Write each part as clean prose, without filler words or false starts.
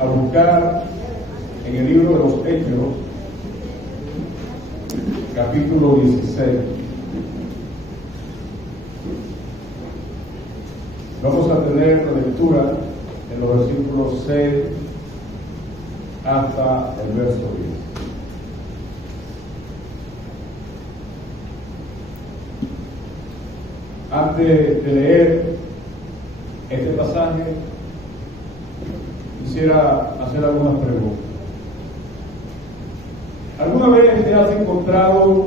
a buscar en el libro de los Hechos, capítulo 16. Vamos a tener la lectura en los versículos 6 hasta el verso 10. Antes de leer este pasaje, quisiera hacer algunas preguntas. ¿Alguna vez te has encontrado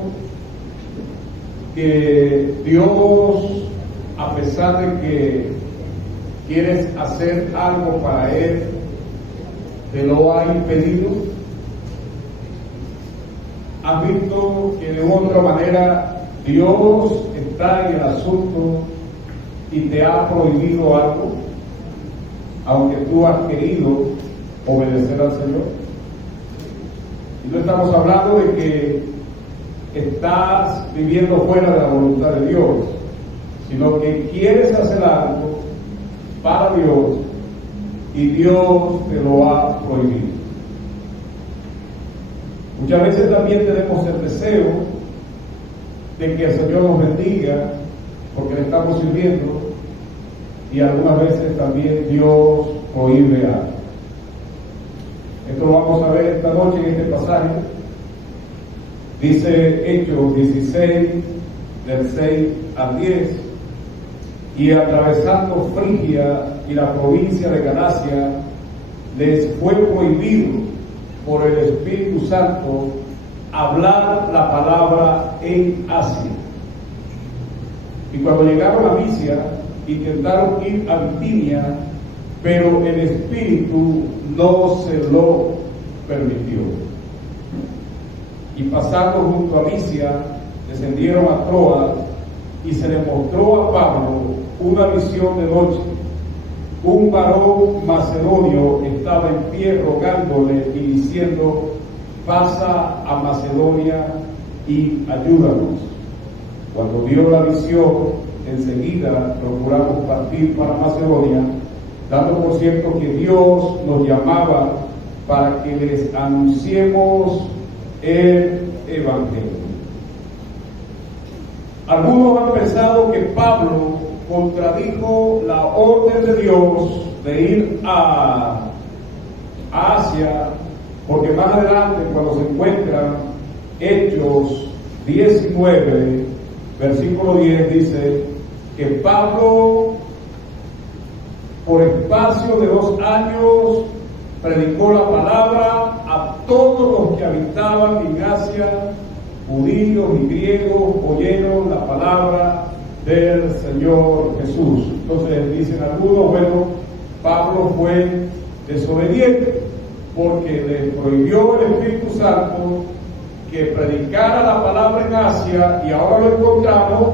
que Dios, a pesar de que quieres hacer algo para Él, te lo ha impedido? ¿Has visto que de otra manera Dios está en el asunto y te ha prohibido algo, aunque tú has querido obedecer al Señor? Y no estamos hablando de que estás viviendo fuera de la voluntad de Dios, sino que quieres hacer algo para Dios y Dios te lo ha prohibido. Muchas veces también tenemos el deseo de que el Señor nos bendiga porque le estamos sirviendo, y algunas veces también Dios prohíbe algo. Esto lo vamos a ver esta noche en este pasaje. Dice Hechos 16, del 6 al 10: y atravesando Frigia y la provincia de Galacia, les fue prohibido por el Espíritu Santo hablar la palabra en Asia. Y cuando llegaron a Misia, intentaron ir a Bitinia, pero el Espíritu no se lo permitió. Y pasando junto a Misia, descendieron a Troas, y se le mostró a Pablo una visión de noche. Un varón macedonio estaba en pie rogándole y diciendo: pasa a Macedonia y ayúdanos. Cuando vio la visión, enseguida procuramos partir para Macedonia, dando por cierto que Dios nos llamaba para que les anunciemos el Evangelio. Algunos han pensado que Pablo contradijo la orden de Dios de ir a Asia, porque más adelante, cuando se encuentra Hechos 19, versículo 10, dice que Pablo, por espacio de 2 años, predicó la palabra a todos los que habitaban en Asia, judíos y griegos, oyeron la palabra del Señor Jesús. Entonces dicen algunos, bueno, Pablo fue desobediente porque le prohibió el Espíritu Santo que predicara la palabra en Asia, y ahora lo encontramos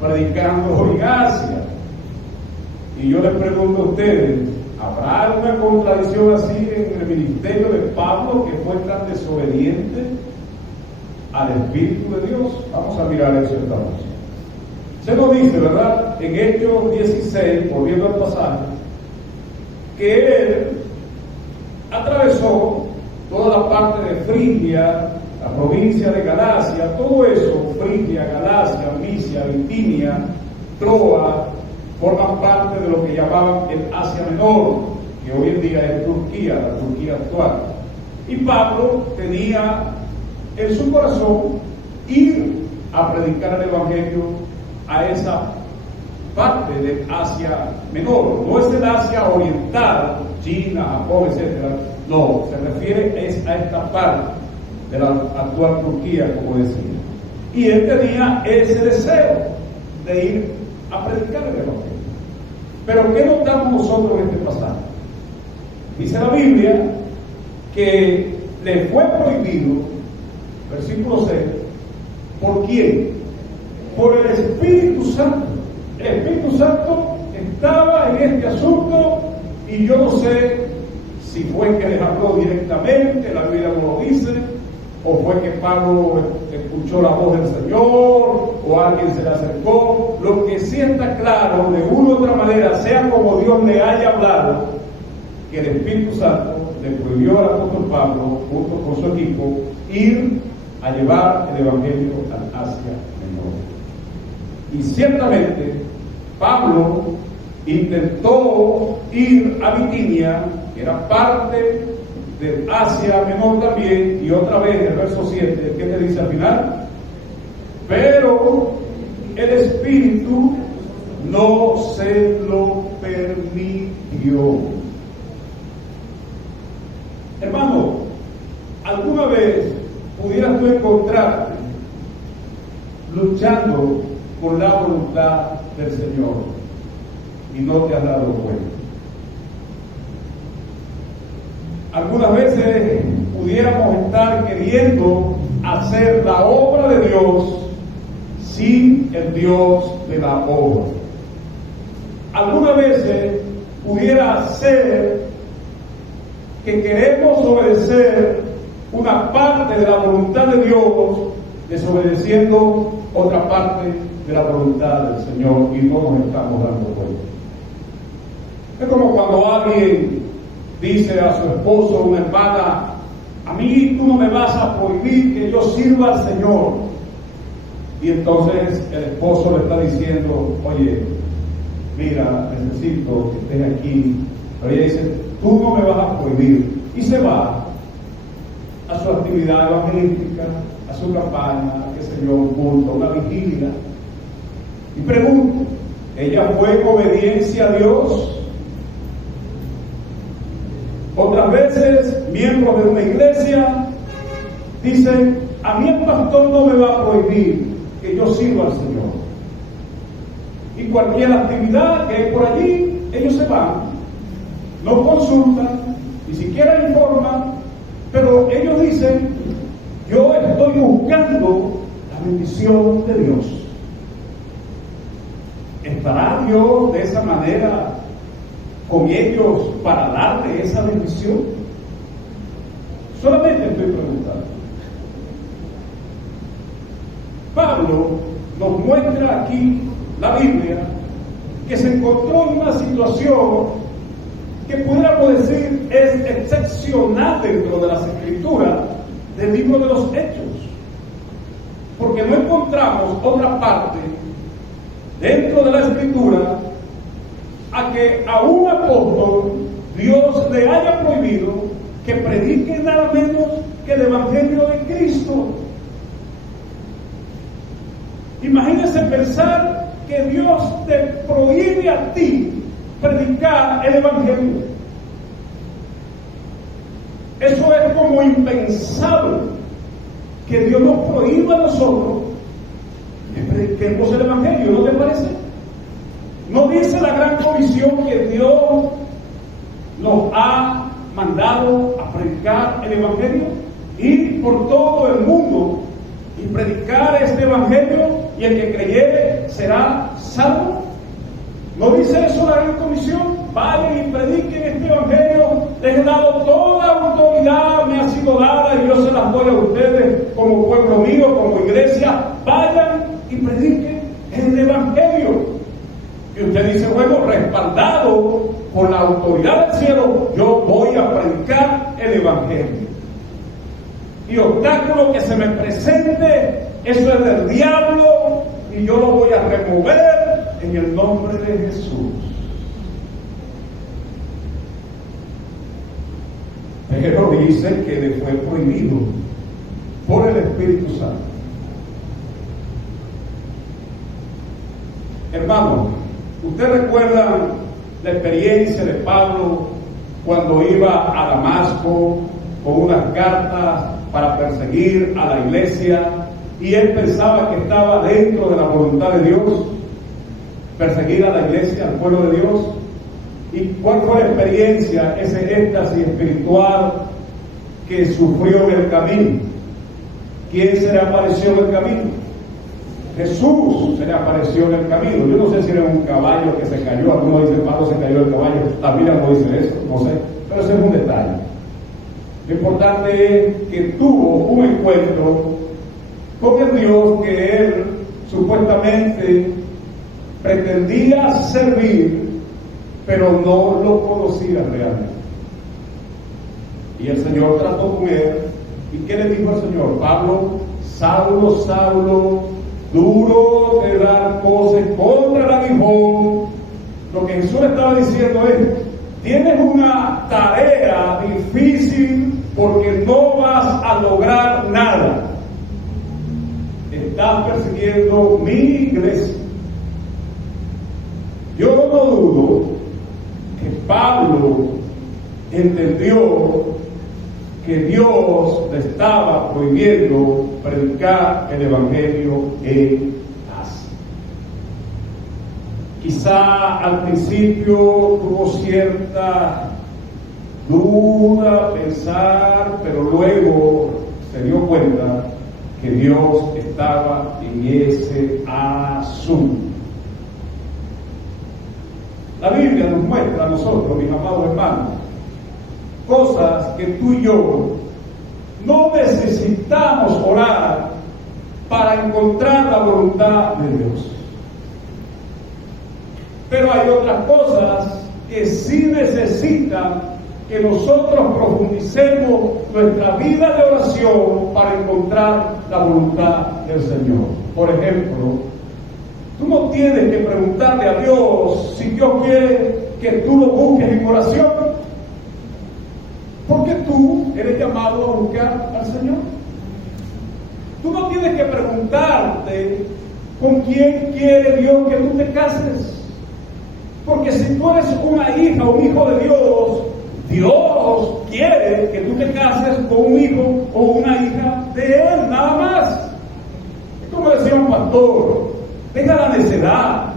predicando en Asia. Y yo les pregunto a ustedes, ¿habrá alguna contradicción así en el ministerio de Pablo, que fue tan desobediente al Espíritu de Dios? Vamos a mirar eso esta noche. Se nos dice, ¿verdad?, en Hechos 16, volviendo al pasaje, que él atravesó toda la parte de Frigia, la provincia de Galacia, todo eso, Frigia, Galacia, Misia, Bitinia, Troas, forman parte de lo que llamaban el Asia Menor, que hoy en día es Turquía, la Turquía actual. Y Pablo tenía en su corazón ir a predicar el Evangelio a esa parte de Asia Menor. No es el Asia Oriental, China, Japón, etcétera. No, se refiere a esta parte de la actual Turquía, como decía. Y él tenía ese deseo de ir a predicar el Evangelio. Pero ¿qué notamos nosotros en este pasaje? Dice la Biblia que le fue prohibido, versículo 6, ¿por quién? Por el Espíritu Santo. El Espíritu Santo estaba en este asunto, y yo no sé si fue que les habló directamente, la Biblia no lo dice, o fue que Pablo escuchó la voz del Señor, o alguien se le acercó. Lo que sí está claro, de una u otra manera, sea como Dios le haya hablado, que el Espíritu Santo le prohibió al apóstol Pablo, junto con su equipo, ir a llevar el Evangelio al Asia Menor. Y ciertamente Pablo intentó ir a Bitinia, que era parte del Asia Menor también, y otra vez el verso 7, ¿qué te dice al final? Pero el Espíritu no se lo permitió. Hermano, ¿alguna vez pudieras tú encontrarte luchando por la voluntad del Señor y no te has dado cuenta? Algunas veces pudiéramos estar queriendo hacer la obra de Dios sin el Dios de la obra. Algunas veces pudiera ser que queremos obedecer una parte de la voluntad de Dios, desobedeciendo otra parte de la voluntad del Señor, y no nos estamos dando cuenta. Es como cuando alguien dice a su esposo o una hermana: a mí tú no me vas a prohibir que yo sirva al Señor. Y entonces el esposo le está diciendo: oye, mira, necesito que estés aquí. Pero ella dice: tú no me vas a prohibir. Y se va a su actividad evangelística, a su campaña, qué sé yo, un culto, una vigilia. Y pregunto: ¿ella fue en obediencia a Dios? Otras veces, miembros de una iglesia dicen: a mí el pastor no me va a prohibir que yo sirva al Señor. Y cualquier actividad que hay por allí, ellos se van, no consultan, ni siquiera informan, pero ellos dicen: yo estoy buscando la bendición de Dios. ¿Estará Dios de esa manera con ellos para darle esa bendición? Solamente estoy preguntando. Pablo nos muestra aquí, la Biblia, que se encontró en una situación que pudiéramos decir es excepcional dentro de las Escrituras del libro de los Hechos, porque no encontramos otra parte dentro de la Escritura a que a un apóstol Dios le haya prohibido que predique nada menos que el Evangelio de Cristo. Imagínense pensar que Dios te prohíbe a ti predicar el Evangelio. Eso es como impensable, que Dios nos prohíba a nosotros que prediquemos el Evangelio, ¿no te parece? ¿No dice la gran comisión que Dios nos ha mandado a predicar el Evangelio? Ir por todo el mundo y predicar este Evangelio, y el que creyere será salvo. ¿No dice eso la gran comisión? Vayan y prediquen este Evangelio, les he dado toda autoridad, me ha sido dada, y yo se las doy a ustedes como pueblo mío, como iglesia. Vayan y prediquen el Evangelio. Y usted dice: bueno, respaldado por la autoridad del cielo, yo voy a predicar el Evangelio. Y obstáculo que se me presente, eso es del diablo, y yo lo voy a remover en el nombre de Jesús. Pero dice que le fue prohibido por el Espíritu Santo. Hermano, ¿usted recuerda la experiencia de Pablo cuando iba a Damasco con unas cartas para perseguir a la iglesia, y él pensaba que estaba dentro de la voluntad de Dios perseguir a la iglesia, al pueblo de Dios? ¿Y cuál fue la experiencia, ese éxtasis espiritual que sufrió en el camino? ¿Quién se le apareció en el camino? Jesús se le apareció en el camino. Yo no sé si era un caballo que se cayó, algunos dicen: Pablo se cayó del caballo. La Biblia no dice eso, no sé, pero ese es un detalle. Lo importante es que tuvo un encuentro con el Dios que él supuestamente pretendía servir, pero no lo conocía realmente. Y el Señor trató con él. ¿Y qué le dijo al Señor? Pablo, Saulo, Saulo, duro de dar voces contra el aguijón. Lo que Jesús estaba diciendo es: tienes una tarea difícil porque no vas a lograr nada. Estás persiguiendo mi iglesia. Yo no dudo que Pablo entendió que Dios le estaba prohibiendo predicar el Evangelio en Asia. Quizá al principio tuvo cierta duda, pensar, pero luego se dio cuenta que Dios estaba en ese asunto. La Biblia nos muestra a nosotros, mis amados hermanos, cosas que tú y yo no necesitamos orar para encontrar la voluntad de Dios. Pero hay otras cosas que sí necesitan que nosotros profundicemos nuestra vida de oración para encontrar la voluntad del Señor. Por ejemplo, tú no tienes que preguntarle a Dios si Dios quiere que tú lo busques en oración, porque tú eres llamado a buscar al Señor. Tú no tienes que preguntarte con quién quiere Dios que tú te cases, porque si tú eres una hija o un hijo de Dios, Dios quiere que tú te cases con un hijo o una hija de Él, nada más. Es como decía un pastor: deja la necedad.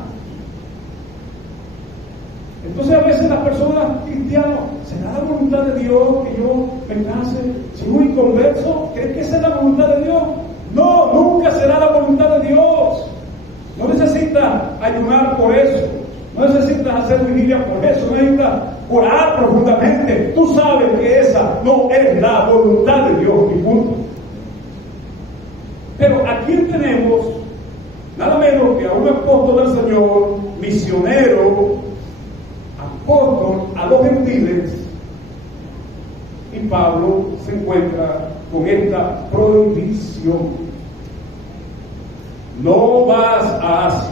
Entonces a veces las personas cristianas: ¿será la voluntad de Dios que yo me case? Si un inconverso, ¿crees que esa es la voluntad de Dios? No, nunca será la voluntad de Dios. No necesitas ayunar por eso, no necesitas hacer vigilia por eso, no necesitas orar profundamente. Tú sabes que esa no es la voluntad de Dios, y punto. Pero aquí tenemos nada menos que a un apóstol del Señor, misionero, apóstol a los gentiles, y Pablo se encuentra con esta prohibición: no vas a Asia.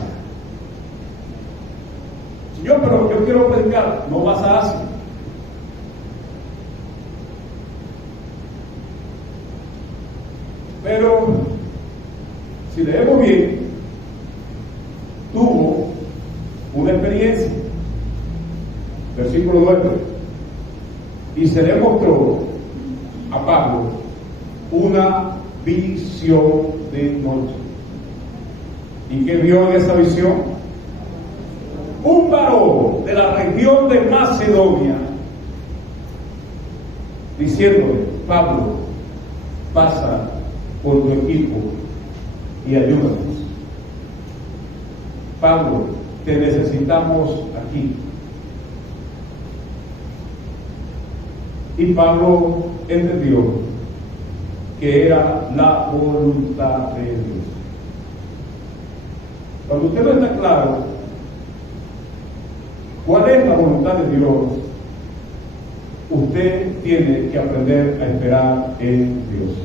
Señor, pero yo quiero predicar. No vas a Asia. Pero si leemos bien, tuvo una experiencia. Versículo 9: y se le mostró a Pablo una visión de noche. ¿Y qué vio en esa visión? Un varón de la región de Macedonia, diciéndole: Pablo, pasa por tu equipo y ayúdanos. Pablo, te necesitamos aquí. Y Pablo entendió que era la voluntad de Dios. Cuando usted no está claro cuál es la voluntad de Dios, usted tiene que aprender a esperar en Dios.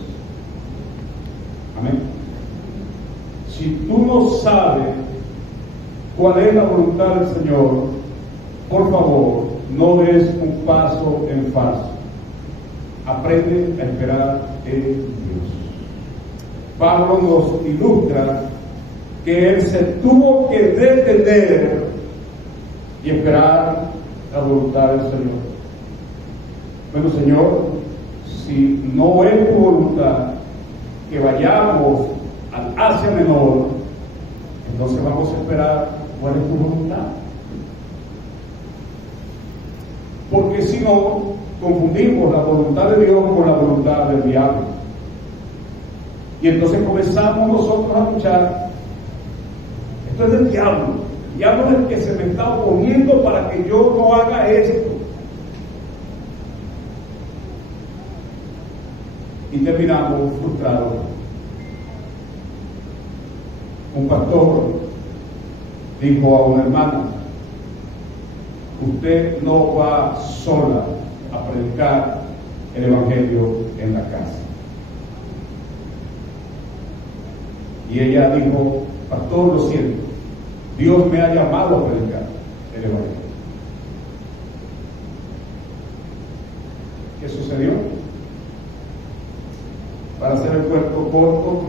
Amén. Si tú no sabes cuál es la voluntad del Señor, por favor, no des un paso en falso. Aprende a esperar en Dios. Pablo nos ilustra que él se tuvo que detener y esperar la voluntad del Señor. Bueno, Señor, si no es tu voluntad que vayamos al Asia Menor, entonces vamos a esperar cuál es tu voluntad. Porque si no, confundimos la voluntad de Dios con la voluntad del diablo. Y entonces comenzamos nosotros a luchar. Esto es del diablo. El diablo es el que se me está oponiendo para que yo no haga esto. Y terminamos frustrados. Un pastor dijo a una hermana: usted no va sola a predicar el evangelio en la casa. Y ella dijo: pastor, lo siento, Dios me ha llamado a predicar el evangelio. ¿Qué sucedió? Para hacer el cuento corto,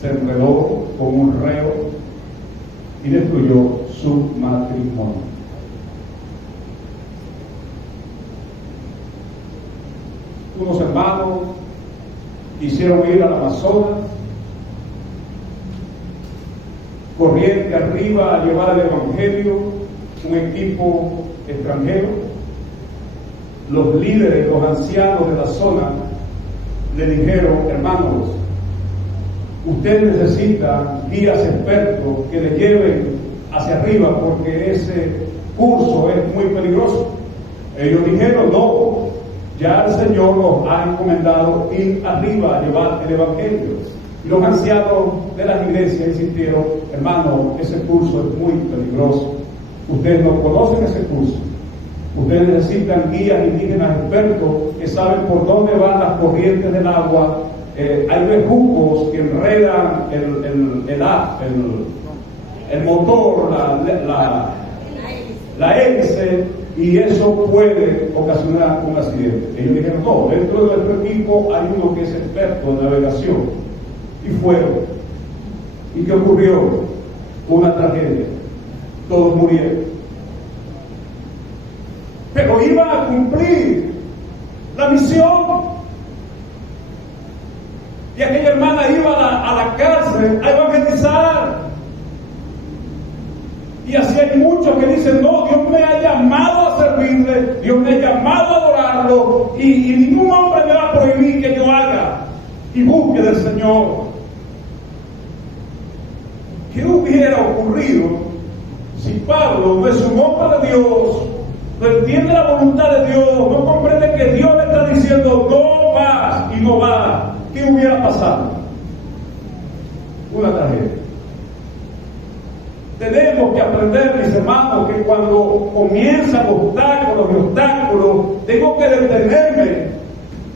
se enredó con un reo y destruyó su matrimonio. Unos hermanos quisieron ir al Amazonas, corriente arriba a llevar el evangelio, un equipo extranjero. Los líderes, los ancianos de la zona le dijeron: hermanos, ustedes necesitan guías expertos que le lleven hacia arriba porque ese curso es muy peligroso. Ellos dijeron: no, ya el Señor nos ha encomendado ir arriba a llevar el evangelio. Y los ancianos de las iglesias insistieron: hermano, ese curso es muy peligroso, ustedes no conocen ese curso, ustedes necesitan guías indígenas expertos que saben por dónde van las corrientes del agua. Hay bejucos que enredan el motor, la hélice, y eso puede ocasionar un accidente. Ellos dijeron: no, dentro de nuestro equipo hay uno que es experto en navegación. Y fueron. ¿Y qué ocurrió? Una tragedia. Todos murieron. Pero iba a cumplir la misión. Y aquella hermana iba a la cárcel a evangelizar. Y así hay muchos que dicen: no, Dios me ha llamado a servirle, Dios me ha llamado a adorarlo, y ningún hombre me va a prohibir que yo haga y busque del Señor. ¿Qué hubiera ocurrido si Pablo no es un hombre de Dios, no entiende la voluntad de Dios, no comprende que Dios le está diciendo no vas y no va? ¿Qué hubiera pasado? Una tragedia. Tenemos que aprender, mis hermanos, que cuando comienzan obstáculos y obstáculos, tengo que detenerme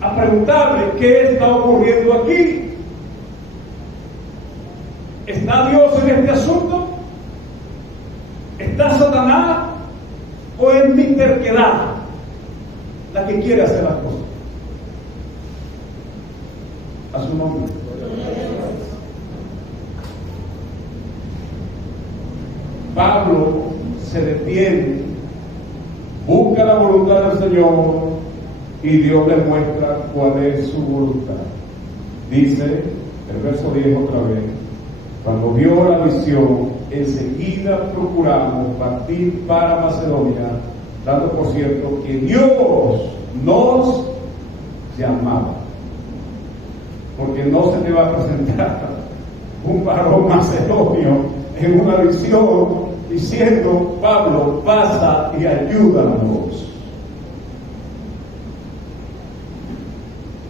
a preguntarle: ¿qué está ocurriendo aquí? ¿Está Dios en este asunto? ¿Está Satanás? ¿O es mi terquedad la que quiere hacer las cosas? A su nombre. Pablo se detiene, busca la voluntad del Señor y Dios le muestra cuál es su voluntad. Dice el verso 10 otra vez: cuando vio la visión, enseguida procuramos partir para Macedonia, dando por cierto que Dios nos llamaba. Porque no se te va a presentar un varón macedonio en una visión diciendo: Pablo, pasa y ayúdanos.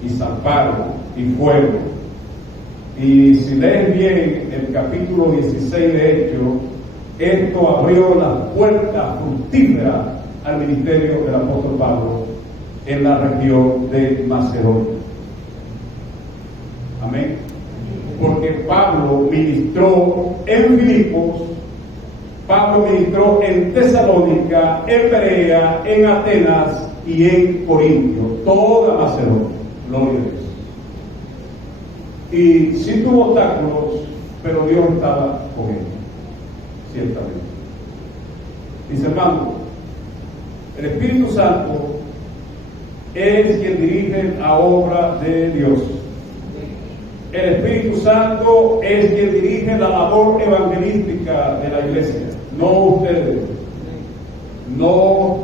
Y zarparon y fueron. Y si lees bien el capítulo 16 de Hechos, esto abrió las puertas fructíferas al ministerio del apóstol Pablo en la región de Macedonia. Amén. Porque Pablo ministró en Filipos, Pablo ministró en Tesalónica, en Berea, en Atenas y en Corintio, toda Macedonia. Gloria a Dios. Y sí tuvo obstáculos, pero Dios estaba con él, ciertamente. Dice, hermano, el Espíritu Santo es quien dirige la obra de Dios. El Espíritu Santo es quien dirige la labor evangelística de la iglesia, no ustedes, no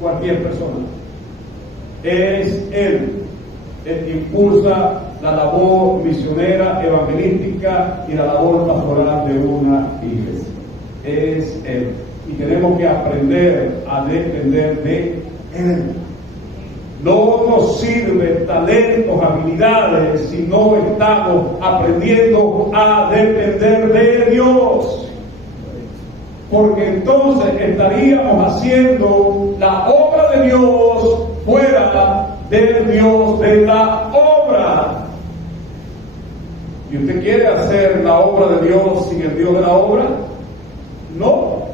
cualquier persona. Es Él el que impulsa la labor misionera, evangelística y la labor pastoral de una iglesia. Es Él. Y tenemos que aprender a depender de Él. No nos sirven talentos, habilidades, si no estamos aprendiendo a depender de Dios. Porque entonces estaríamos haciendo la obra de Dios fuera del Dios de la obra. ¿Y usted quiere hacer la obra de Dios sin el Dios de la obra? No.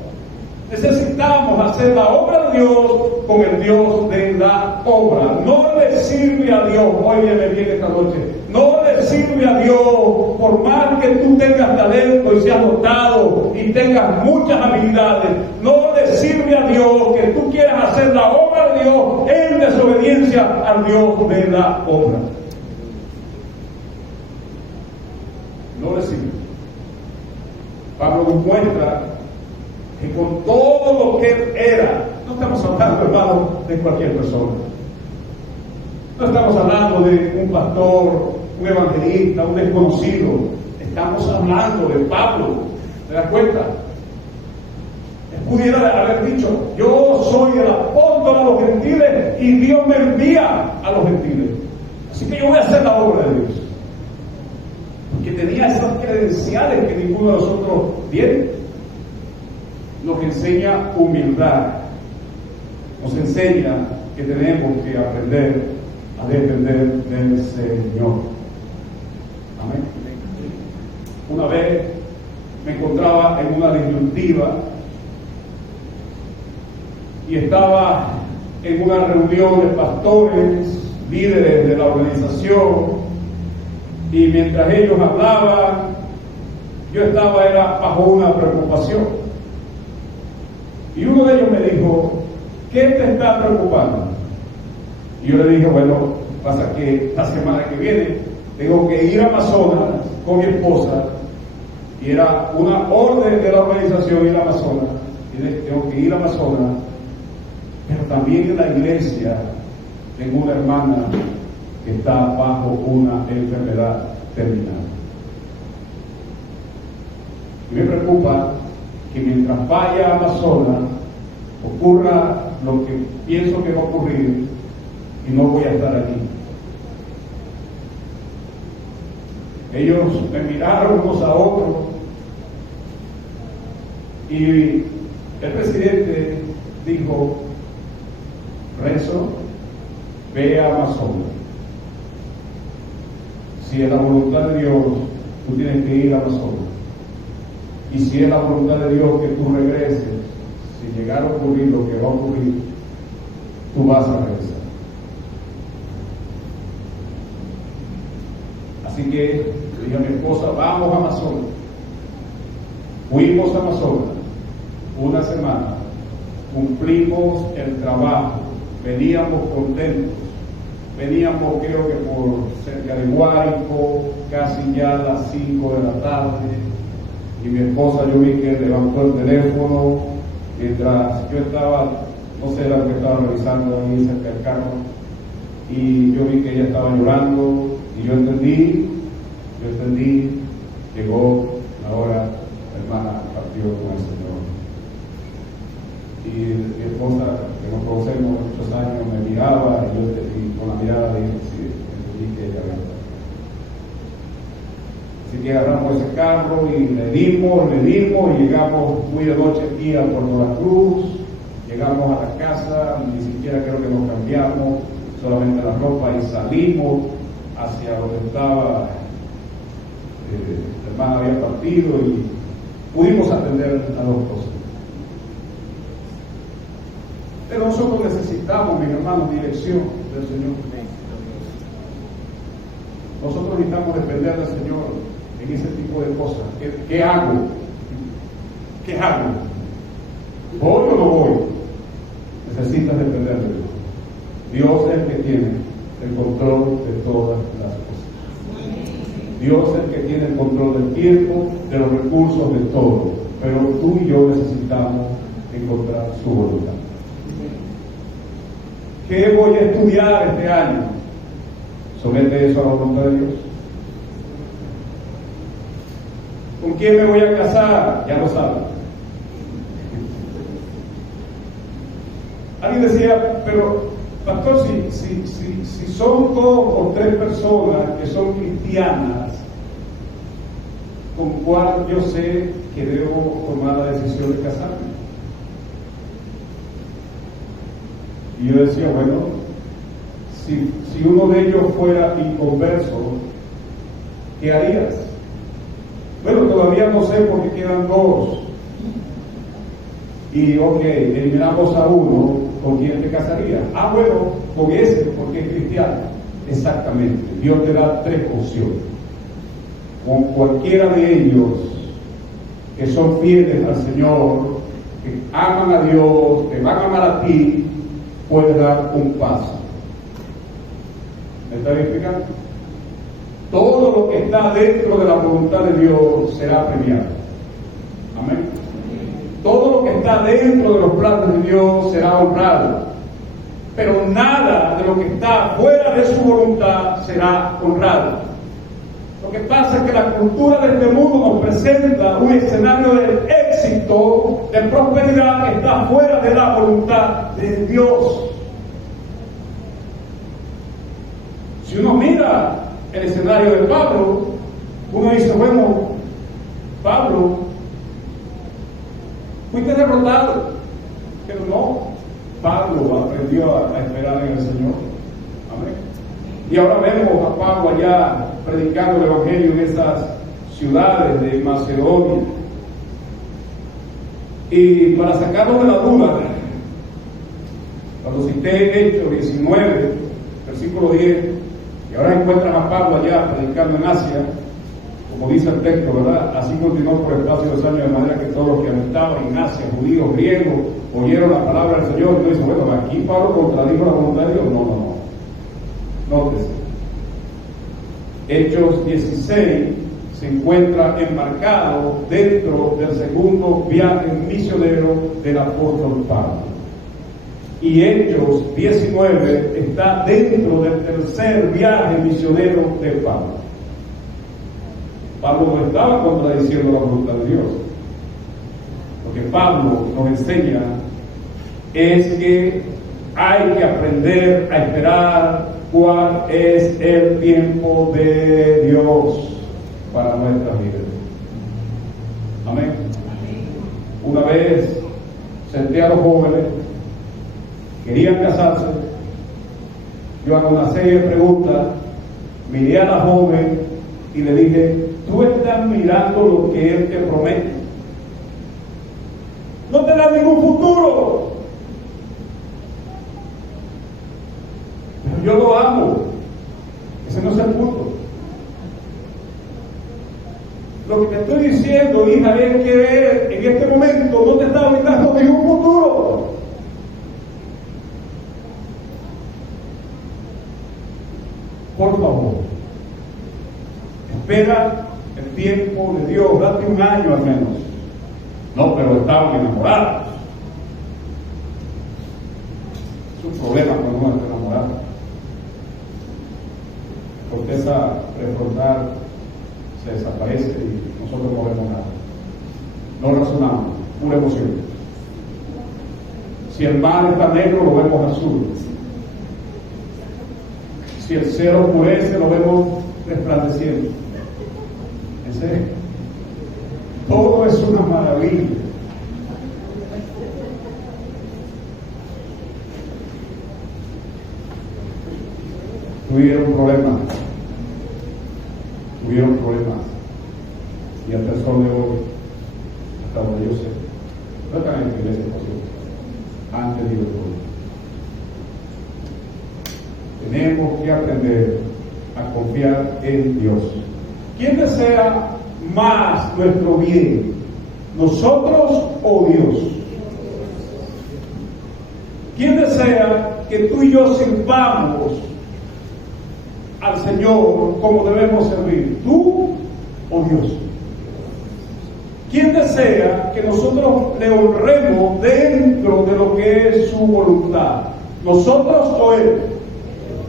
Necesitamos hacer la obra de Dios con el Dios de la obra. No le sirve a Dios, óyeme bien esta noche, no le sirve a Dios, por más que tú tengas talento y seas dotado y tengas muchas habilidades, no le sirve a Dios que tú quieras hacer la obra de Dios en desobediencia al Dios de la obra. No le sirve. Pablo nos muestra que con todo lo que él era, no estamos hablando, hermano, de cualquier persona. No estamos hablando de un pastor, un evangelista, un desconocido. Estamos hablando de Pablo. ¿Te das cuenta? Él pudiera haber dicho: yo soy el apóstol a los gentiles y Dios me envía a los gentiles. Así que yo voy a hacer la obra de Dios. Porque tenía esas credenciales que ninguno de nosotros tiene. Nos enseña humildad, nos enseña que tenemos que aprender a depender del Señor. Amén. Una vez me encontraba en una disyuntiva y estaba en una reunión de pastores, líderes de la organización, y mientras ellos hablaban, yo era bajo una preocupación. Y uno de ellos me dijo: ¿qué te está preocupando? Y yo le dije: bueno, pasa que la semana que viene tengo que ir a Amazonas con mi esposa, y era una orden de la organización ir a Amazonas, y tengo que ir a Amazonas, pero también en la iglesia tengo una hermana que está bajo una enfermedad terminal. Y me preocupa que mientras vaya a Amazonas ocurra lo que pienso que va a ocurrir y no voy a estar allí. Ellos me miraron unos a otros y el presidente dijo: Renzo, ve a Amazonas. Si es la voluntad de Dios, tú tienes que ir a Amazonas. Y si es la voluntad de Dios que tú regreses, si llegara a ocurrir lo que va a ocurrir, tú vas a regresar. Así que le dije a mi esposa: vamos a Amazonas. Fuimos a Amazonas una semana, cumplimos el trabajo, veníamos contentos, veníamos creo que por cerca de Guárico, casi ya a las 5 de la tarde. Y mi esposa, yo vi que levantó el teléfono mientras yo estaba, no sé lo que estaba revisando ahí cerca del carro, y yo vi que ella estaba llorando, y yo entendí, llegó la hora, la hermana partió con el Señor. Y mi esposa, que nos conocemos muchos años, me miraba, y con la mirada dije: sí, entendí que ella había. Así que agarramos ese carro y le dimos y llegamos muy de noche aquí a Puerto La Cruz. Llegamos a la casa, ni siquiera creo que nos cambiamos, solamente la ropa, y salimos hacia donde estaba la hermana había partido, y pudimos atender a dos cosas. Pero nosotros necesitamos, mis hermanos, dirección del Señor. Nosotros necesitamos depender del Señor en ese tipo de cosas. ¿Qué hago? ¿Qué hago? ¿Voy o no voy? Necesitas depender de Dios. Dios es el que tiene el control de todas las cosas. Dios es el que tiene el control del tiempo, de los recursos, de todo. Pero tú y yo necesitamos encontrar su voluntad. ¿Qué voy a estudiar este año? ¿Somete eso a la voluntad de Dios? ¿Con quién me voy a casar? Ya lo saben. Alguien decía: pero pastor, si son 2 o 3 personas que son cristianas, ¿con cuál yo sé que debo tomar la decisión de casarme? Y yo decía: bueno, si uno de ellos fuera inconverso, ¿qué harías? Bueno, todavía no sé porque quedan dos. Y ok, eliminamos a uno, ¿con quién te casarías? Ah, bueno, con ese, porque es cristiano. Exactamente, Dios te da tres opciones. Con cualquiera de ellos que son fieles al Señor, que aman a Dios, que van a amar a ti, puedes dar un paso. ¿Me está explicando? Todo lo que está dentro de la voluntad de Dios será premiado. Amén. Todo lo que está dentro de los planes de Dios será honrado. Pero nada de lo que está fuera de su voluntad será honrado. Lo que pasa es que la cultura de este mundo nos presenta un escenario de éxito, de prosperidad que está fuera de la voluntad de Dios. Si uno mira el escenario de Pablo, uno dice, bueno, Pablo, fuiste derrotado, pero no, Pablo aprendió a esperar en el Señor. Amén. Y ahora vemos a Pablo allá predicando el Evangelio en esas ciudades de Macedonia. Y para sacarlo de la duda, cuando cité Hechos 19, versículo 10, y ahora encuentran a Pablo allá predicando en Asia, como dice el texto, ¿verdad? Así continuó por el espacio de 2 años, de manera que todos los que estaban en Asia, judíos, griegos, oyeron la palabra del Señor. Y dicen, bueno, aquí Pablo contradijo la voluntad de Dios. No. Nótese. Hechos 16 se encuentra enmarcado dentro del segundo viaje misionero del apóstol Pablo. Y Hechos 19 está dentro del tercer viaje misionero de Pablo. Pablo no estaba contradiciendo la voluntad de Dios. Lo que Pablo nos enseña es que hay que aprender a esperar cuál es el tiempo de Dios para nuestras vidas. Amén. Una vez senté a los jóvenes, querían casarse, yo hago una serie de preguntas, miré a la joven y le dije, tú estás mirando lo que Él te promete. No te da ningún futuro. Pero yo lo amo. Ese no es el punto. Lo que te estoy diciendo, hija, es que Él en este momento no te está brindando ningún futuro. Por favor, espera el tiempo de Dios, date un año al menos. No, pero estaban enamorados. Es un problema cuando uno está enamorado. La corteza prefrontal se desaparece y nosotros no vemos nada. No razonamos, una emoción. Si el mar está negro, lo vemos azul. Si el cielo oscurece, lo vemos resplandeciendo. ¿En serio? Todo es una maravilla. Tuvieron problemas. Y hasta el sol de hoy, hasta donde yo sé, no están en la iglesia posible. Han tenido problemas. Tenemos que aprender a confiar en Dios. ¿Quién desea más nuestro bien? ¿Nosotros o Dios? ¿Quién desea que tú y yo sirvamos al Señor como debemos servir? ¿Tú o Dios? ¿Quién desea que nosotros le honremos dentro de lo que es su voluntad? ¿Nosotros o Él?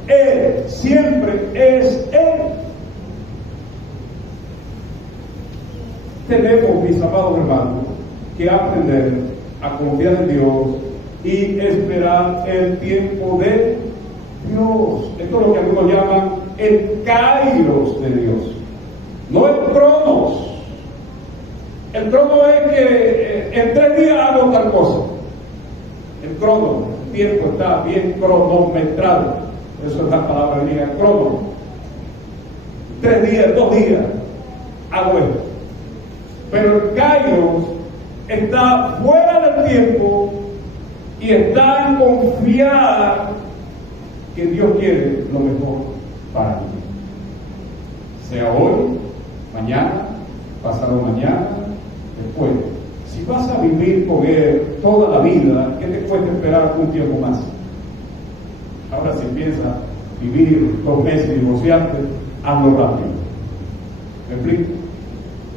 Él, siempre es Él. Tenemos, mis amados hermanos, que aprender a confiar en Dios y esperar el tiempo de Dios. Esto es lo que algunos llaman el kairos de Dios, no el cronos. El crono es que en 3 días hago tal cosa. El crono, el tiempo está bien cronometrado. Eso es la palabra griega, cronos. 3 días, 2 días, hago esto. Pero el kairos está fuera del tiempo y está en confiar que Dios quiere lo mejor para ti. Sea hoy, mañana, pasado mañana, después. Si vas a vivir con Él toda la vida, ¿qué te cuesta esperar un tiempo más? Ahora, si piensas vivir 2 meses y divorciarte, hazlo rápido. ¿Me explico?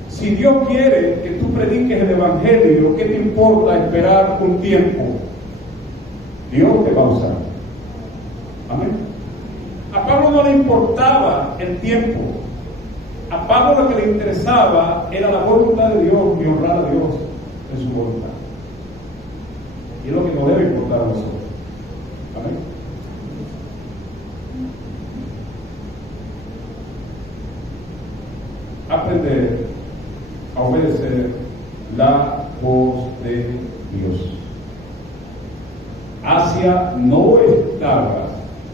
Si Dios quiere que tú prediques el Evangelio, ¿qué te importa esperar un tiempo? Dios te va a usar. Amén. A Pablo no le importaba el tiempo. A Pablo lo que le interesaba era la voluntad de Dios y honrar a Dios en su voluntad. Y es lo que nos debe importar a nosotros. Amén. Aprender a obedecer la voz de Dios. Asia no estaba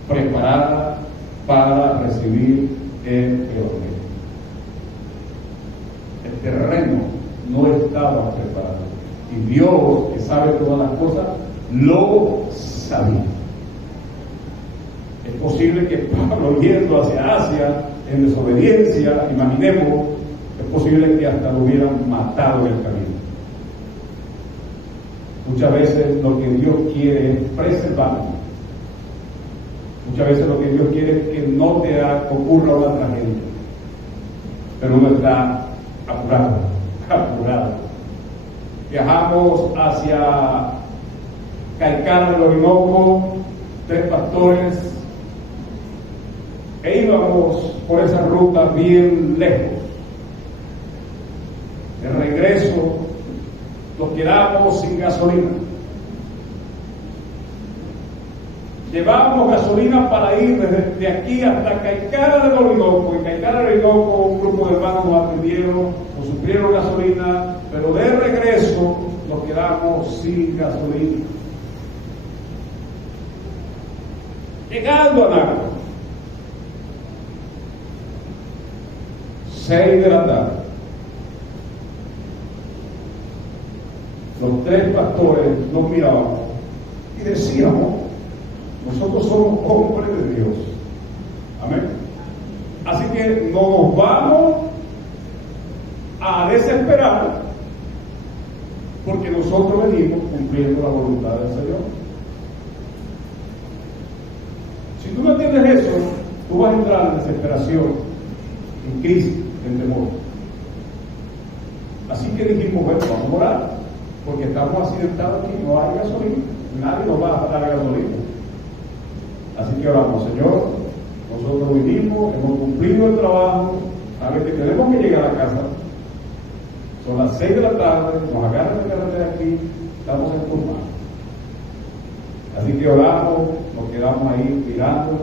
preparada para recibir el Evangelio. El terreno no estaba preparado. Y Dios, que sabe todas las cosas, lo sabía. Es posible que Pablo, yendo hacia Asia en desobediencia, imaginemos, es posible que hasta lo hubieran matado en el camino. Muchas veces lo que Dios quiere es preservarnos. Muchas veces lo que Dios quiere es que no te ocurra una tragedia. Pero uno está apurado. Viajamos hacia Caicara del Orinoco, 3 pastores, e íbamos por esa ruta bien lejos. De regreso nos quedamos sin gasolina. Llevábamos gasolina para ir desde aquí hasta Caicara del Orinoco. En Caicara del Orinoco un grupo de hermanos nos atendieron, nos suplieron gasolina, pero de regreso nos quedamos sin gasolina. Llegando a Nagua, 6 de la tarde, los 3 pastores nos mirábamos y decíamos: nosotros somos hombres de Dios. Amén. Así que no nos vamos a desesperar, porque nosotros venimos cumpliendo la voluntad del Señor. Si tú no entiendes eso, tú vas a entrar en desesperación, en crisis, en temor. Así que dijimos: bueno, vamos a orar, porque estamos accidentados aquí, no hay gasolina, nadie nos va a dar gasolina. Así que oramos: Señor, nosotros vivimos, hemos cumplido el trabajo, a ver que tenemos que llegar a casa. Son las 6 de la tarde, nos agarran de carretera aquí, estamos enturmados. Así que oramos, nos quedamos ahí mirando.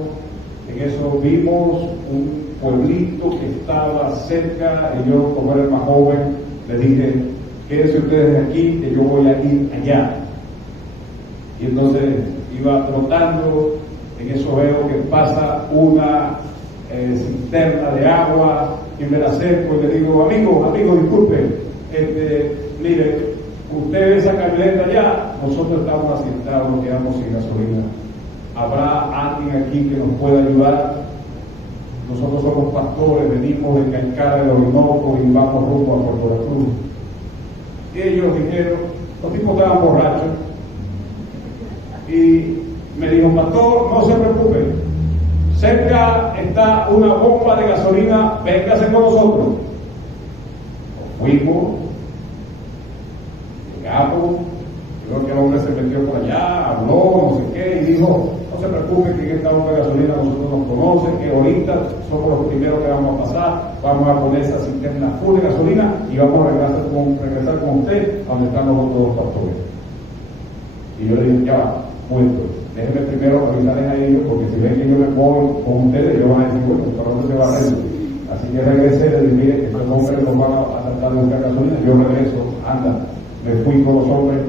En eso vimos un pueblito que estaba cerca, y yo, como era el más joven, le dije: quédense ustedes aquí, que yo voy a ir allá. Y entonces iba trotando. En eso veo que pasa una cisterna de agua y me la acerco y le digo: amigo, disculpe, mire, usted ve esa camioneta allá, nosotros estamos asentados, nos quedamos sin gasolina. ¿Habrá alguien aquí que nos pueda ayudar? Nosotros somos pastores, venimos de Caicara del Orinoco y vamos rumbo a Puerto La Cruz. Y ellos dijeron, los tipos estaban borrachos, y me dijo: pastor, no se preocupe, cerca está una bomba de gasolina, véngase con nosotros. Fuimos, llegamos, creo que el hombre se metió por allá, habló, no sé qué, y dijo: no se preocupe, que en esta bomba de gasolina nosotros nos conocen, que ahorita somos los primeros que vamos a pasar, vamos a poner esa cisterna full de gasolina y vamos a regresar con usted a donde están los otros pastores. Y yo le dije: ya va, muerto. Déjenme primero revisarles a ellos, porque si ven que yo me voy con ustedes, ellos van a decir: bueno, ¿para dónde se va a ir? Así que regresé y le dije: mire, estos hombres nos van a tratar de buscar gasolina. Yo regreso, anda, me fui con los hombres,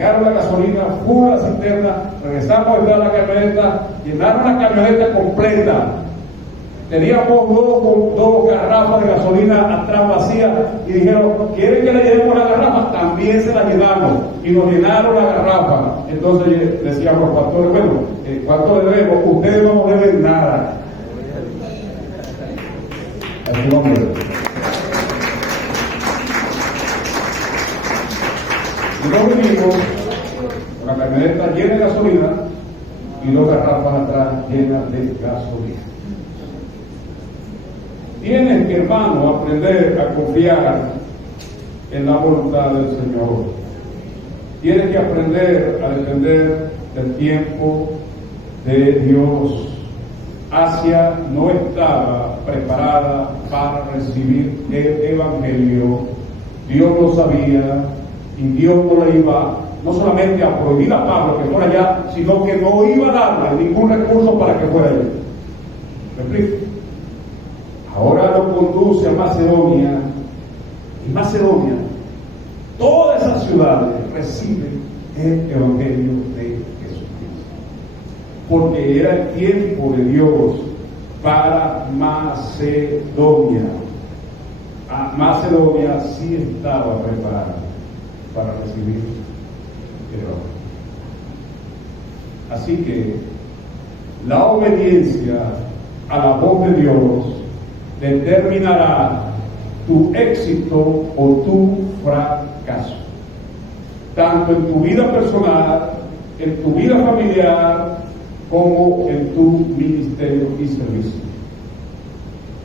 sacaron la gasolina, fueron a la cisterna, regresamos a entrar a la camioneta, llenaron la camioneta completa. Teníamos dos garrafas de gasolina atrás vacías y dijeron, ¿quieren que le llenemos la garrafa? También se la llenamos y nos llenaron la garrafa. Entonces decíamos, pastores, bueno, ¿cuánto le debemos? Ustedes no nos deben nada. Así vamos a ver. Y nos vinimos con la camioneta llena de gasolina y dos garrafas atrás llenas de gasolina. Tienes que, hermano, aprender a confiar en la voluntad del Señor. Tienes que aprender a depender del tiempo de Dios. Asia no estaba preparada para recibir el Evangelio. Dios lo sabía y Dios no le iba no solamente a prohibir a Pablo que fuera allá, sino que no iba a darle ningún recurso para que fuera allá. ¿Me explico? Ahora lo conduce a Macedonia, y Macedonia, todas esas ciudades reciben el Evangelio de Jesucristo, porque era el tiempo de Dios para Macedonia. Macedonia sí estaba preparada para recibir el Evangelio. Así que la obediencia a la voz de Dios determinará tu éxito o tu fracaso, tanto en tu vida personal, en tu vida familiar, como en tu ministerio y servicio.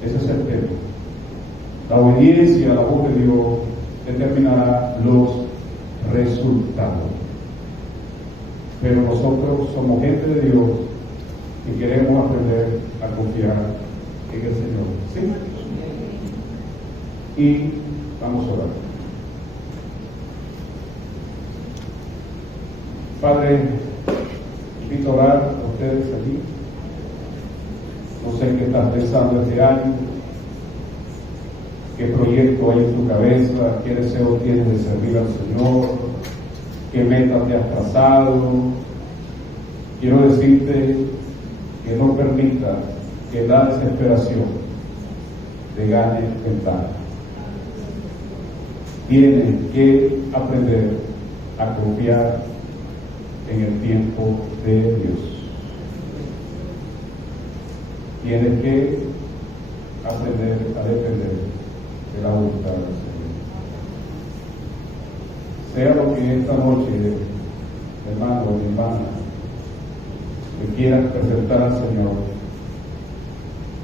Ese es el tema. La obediencia a la voz de Dios determinará los resultados. Pero nosotros somos gente de Dios y queremos aprender a confiar en el Señor. ¿Sí? Y vamos a orar. Padre, invito a orar a ustedes aquí. No sé qué estás pensando este año, qué proyecto hay en tu cabeza, qué deseo tienes de servir al Señor, qué metas te has trazado. Quiero decirte que no permitas que la desesperación te gane ventaja. Tienes que aprender a confiar en el tiempo de Dios. Tienes que aprender a depender de la voluntad del Señor. Sea lo que esta noche, hermano o hermana, que quieras presentar al Señor,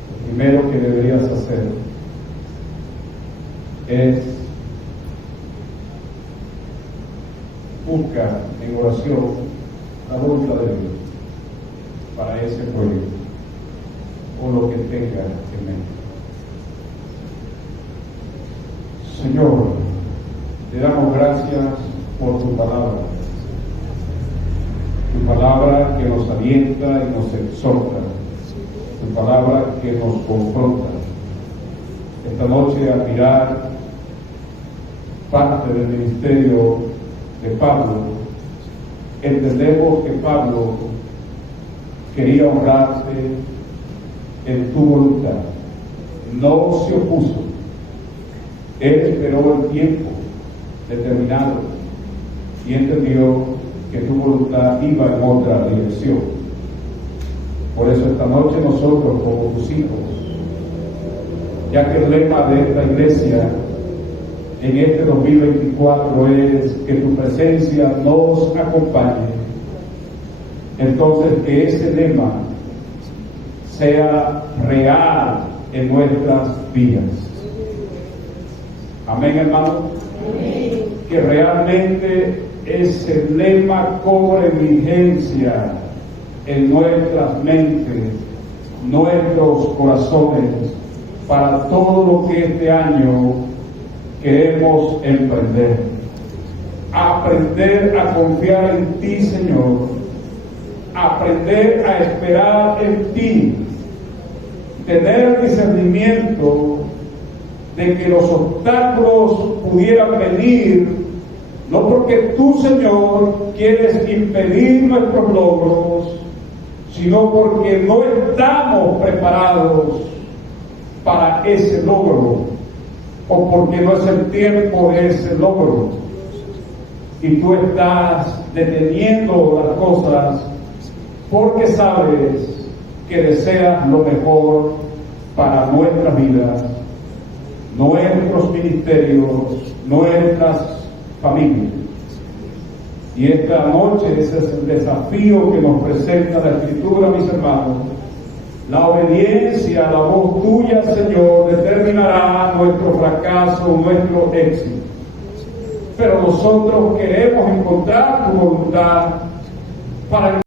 lo primero que deberías hacer es buscar en oración la voluntad de Dios para ese proyecto o lo que tenga en mente. Señor, te damos gracias por tu palabra que nos alienta y nos exhorta, tu palabra que nos confronta. Esta noche, al mirar parte del ministerio de Pablo, entendemos que Pablo quería honrarte en tu voluntad, no se opuso, él esperó el tiempo determinado y entendió que tu voluntad iba en otra dirección. Por eso esta noche nosotros, como tus hijos, ya que el lema de esta iglesia en este 2024 es que tu presencia nos acompañe, entonces que ese lema sea real en nuestras vidas. Amén, hermano. Amén. Que realmente ese lema cobre vigencia en nuestras mentes, nuestros corazones, para todo lo que este año queremos emprender. Aprender a confiar en ti, Señor. Aprender a esperar en ti. Tener discernimiento de que los obstáculos pudieran venir No porque tú, Señor, quieres impedir nuestros logros, sino porque no estamos preparados para ese logro, o porque no es el tiempo de ese logro. Y tú estás deteniendo las cosas porque sabes que deseas lo mejor para nuestras vidas, nuestros ministerios, nuestras familias. Y esta noche ese es el desafío que nos presenta la Escritura, mis hermanos. La obediencia a la voz tuya, Señor, determinará nuestro fracaso, nuestro éxito. Pero nosotros queremos encontrar tu voluntad para